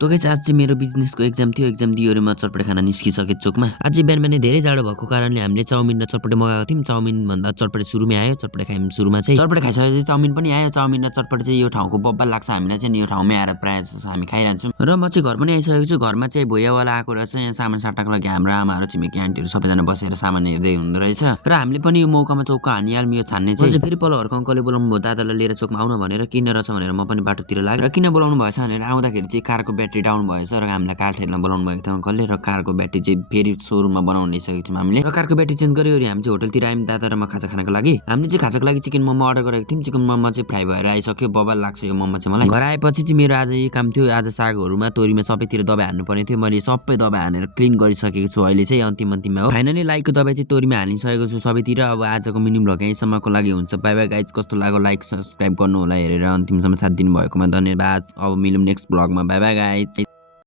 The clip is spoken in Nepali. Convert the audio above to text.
तो गाइस आज चाहिँ मेरो बिजनेसको एक्जाम थियो। एक्जाम दिएर म चटपटे खाना निस्किसकेँ चोकमा। आज चाहिँ बिहान धेरै जाडो भएको कारणले हामीले चाउमिन र चटपटे मगाएको थियौँ। चाउमिन भन्दा चटपटे सुरुमै आयो। चटपटे खायौँ सुरुमा चाहिँ। चटपटे खाइसकेपछि चाउमिन पनि आयो। चाउमिन र चटपटे चाहिँ यो ठाउँको बब्बल लाग्छ हामीलाई चाहिँ, यो ठाउँमै आएर प्रायः जसो हामी खाइरहन्छौँ। र म चाहिँ घर पनि आइसकेको छु। घरमा चाहिँ भुइँवाला आएको रहेछ। यहाँ सामान साट्नको लागि हाम्रो आमाहरू छिमेकी आन्टीहरू सबैजना बसेर सामान हेर्दै हुँदो रहेछ। र हामीले पनि यो मौकामा चौका हानिहाल्यौँ यो छान्ने चाहिँ। फेरि पल्लो घरको अङ्कलले बोलाउनु भयो दादालाई लिएर चोकमा आउन भनेर। किन रहेछ भनेर म पनि बाटोतिर लागेँ। र किन बोलाउनु भएछ भनेर आउँदाखेरि चाहिँ कारको ब्याट्री डाउन भएछ र हामीलाई कार ठेल्न बोलाउनु भएको थियो अङ्कलले। र कारको ब्याट्री चाहिँ फेरि सोरुममा बनाउन ल्याइसकेको थियौँ हामीले। र कारको ब्याट्री चेन्ज गऱ्यो हामी चाहिँ होटलतिर आयौँ दादा र म खाजा खानको लागि। हामीले चाहिँ खाजाको लागि चिकन मोमो अर्डर गरेको थियौँ। चिकन मोमो चाहिँ फ्राई भएर आइसक्यो। बबाल लाग्छ यो मोमो चाहिँ मलाई। घर आएपछि चाहिँ मेरो आज यो काम थियो। आज सागहरूमा तोरीमा सबैतिर दबाई हाल्नु पर्ने थियो। मैले सबै दबाई हानेर क्लिन गरिसकेको छु अहिले चाहिँ अन्तिममा हो। फाइनली लाइकको दबाई चाहिँ तोरीमा हालिसकेको छु सबैतिर। अब आजको मिनी भ्लग यहीँसम्मको लागि हुन्छ। Bye bye guys. कस्तो लाग्यो लाइक सब्सक्राइब गर्नु होला हेरेर अन्तिमसम्म साथ दिनु भएकोमा धन्यवाद। अब मिलौँ नेक्स्ट भ्लगमा। Bye bye guys.